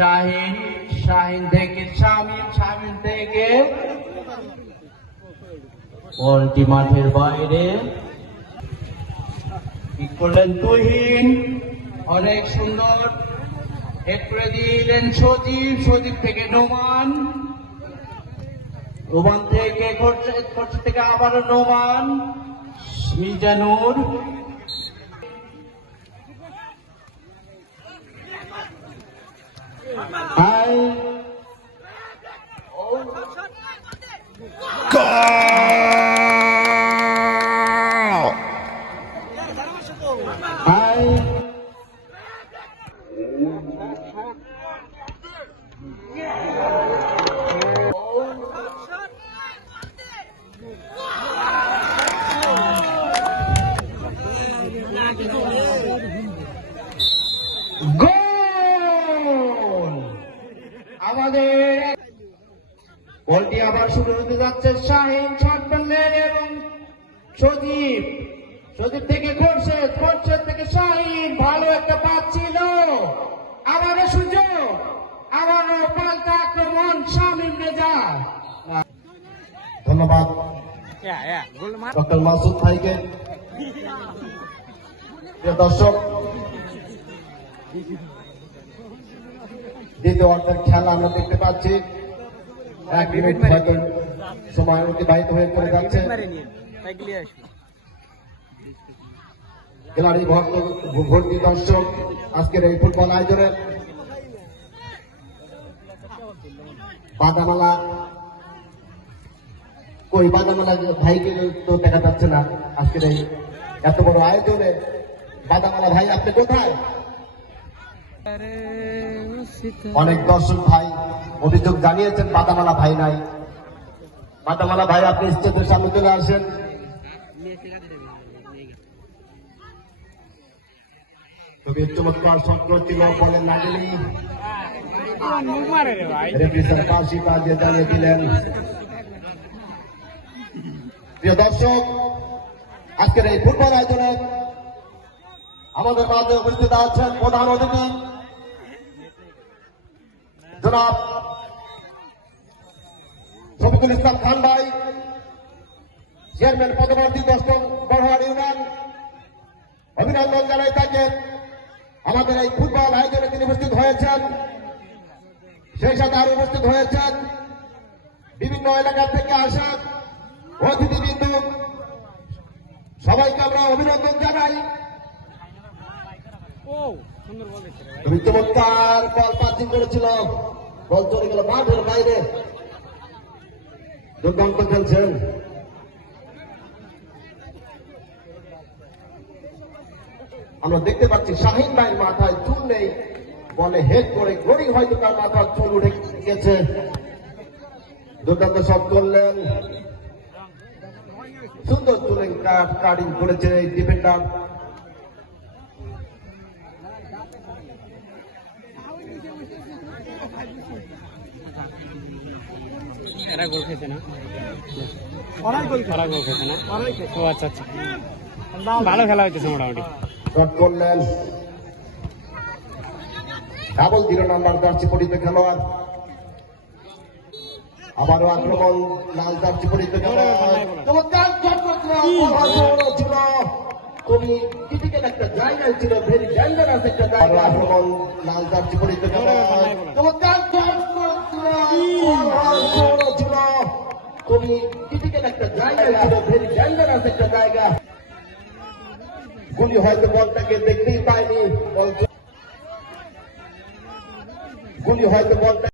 শাহিন, শাহিন থেকে শামিম, শামিম থেকে বলটি মাঠের বাইরে ঠিক করলেন তুহিন, অনেক সুন্দর হেড করে দিলেন সজীব, সজীব থেকে নোমান, নোমান থেকে খরচ থেকে আবারও নোমান, মিজানুর আমাদের বলটি আবার শুরু হতে যাচ্ছে। শাহিন শট করলেন এবং সজীব, সজীব থেকে খোরশেদ, খোরশেদ থেকে শাহিন, ভালো একটা পাস ছিল, আবারও সুযোগ, আবারও পাল্টা আক্রমণ শামিম রেজা। ধন্যবাদ ডক্টর মাসুদ ভাইকে। দর্শক, দ্বিতীয় অর্ধের খেলা আমরা দেখতে পাচ্ছি। 1 মিনিট হয়তো সময় অতিবাহিত হয়ে চলে যাচ্ছে। খেলাড়ি ভর্তি দর্শক আজকের এই ফুটবল আয়োজনে বাদামালা, কই বাদামালা ভাইকে তো দেখা যাচ্ছে না আজকের এই এত বড় আয়োজনে। বাদামালা ভাই আপনি কোথায়? অনেক দর্শক ভাই অভিযোগ জানিয়েছেন বাদামালা ভাই নাই। বাদামালা ভাই আপনি স্টেজের সামনে চলে আসেন। তবে চমৎকার শট ছিল, বলেন লাগেনি, পাশি কাজে জানিয়ে দিলেন। প্রিয় দর্শক, আজকের এই ফুটবল আয়োজনে আমাদের মাঝে উপস্থিত আছেন প্রধান অতিথি জনাব শফিকুল ইসলাম খান ভাই, চেয়ারম্যান পদপ্রার্থী 10 নং বড়হাট ইউনিয়ন। অভিনন্দন জানাই তাকে। আমাদের এই ফুটবল আয়োজনে তিনি উপস্থিত হয়েছেন, সেই সাথে আরো উপস্থিত হয়েছেন বিভিন্ন এলাকা থেকে আসা অতিথিবৃন্দ। সবাইকে আমরা অভিনন্দন জানাই। তুমি চমৎকার বল পাসিং করেছিল, বল চলে গেল মাঠের বাইরে। দুর্দান্ত খেলছেন। আমরা দেখতে পাচ্ছি শাহিন ভাইয়ের মাথায় চুল নেই, বলে হেড করে গড়ি হয়তো তার মাথার চুল উঠে গেছে। দুর্দান্ত শট করলেন, সুন্দর চুলে কাটিং করেছে এই ডিফেন্ডার। এরা গোল খেয়েছে না, ওরা গোল খেয়েছে না। ও আচ্ছা আচ্ছা, ভালো খেলা হইতেছে মোটামুটি। শট করলেন, ডাবল 0 নাম্বার জার্সি পরিহিত খেলোয়াড়। আবারও আক্রমণ, লাল জার্সি পরিহিত খেলোয়াড়। খুবই ক্রিটিক্যাল একটা জায়গায় ছিল, ভেরি ডেঞ্জারাস একটা জায়গা। আক্রমণ, লাল জার্সি পরিহিত খেলোয়াড়। খুবই ক্রিটিক্যাল একটা জায়গায় ছিল, ভেরি ডেঞ্জারাস একটা জায়গা। গুলি হয়তো বলটাকে দেখতেই পায়নি, গুলি হয়তো বলটা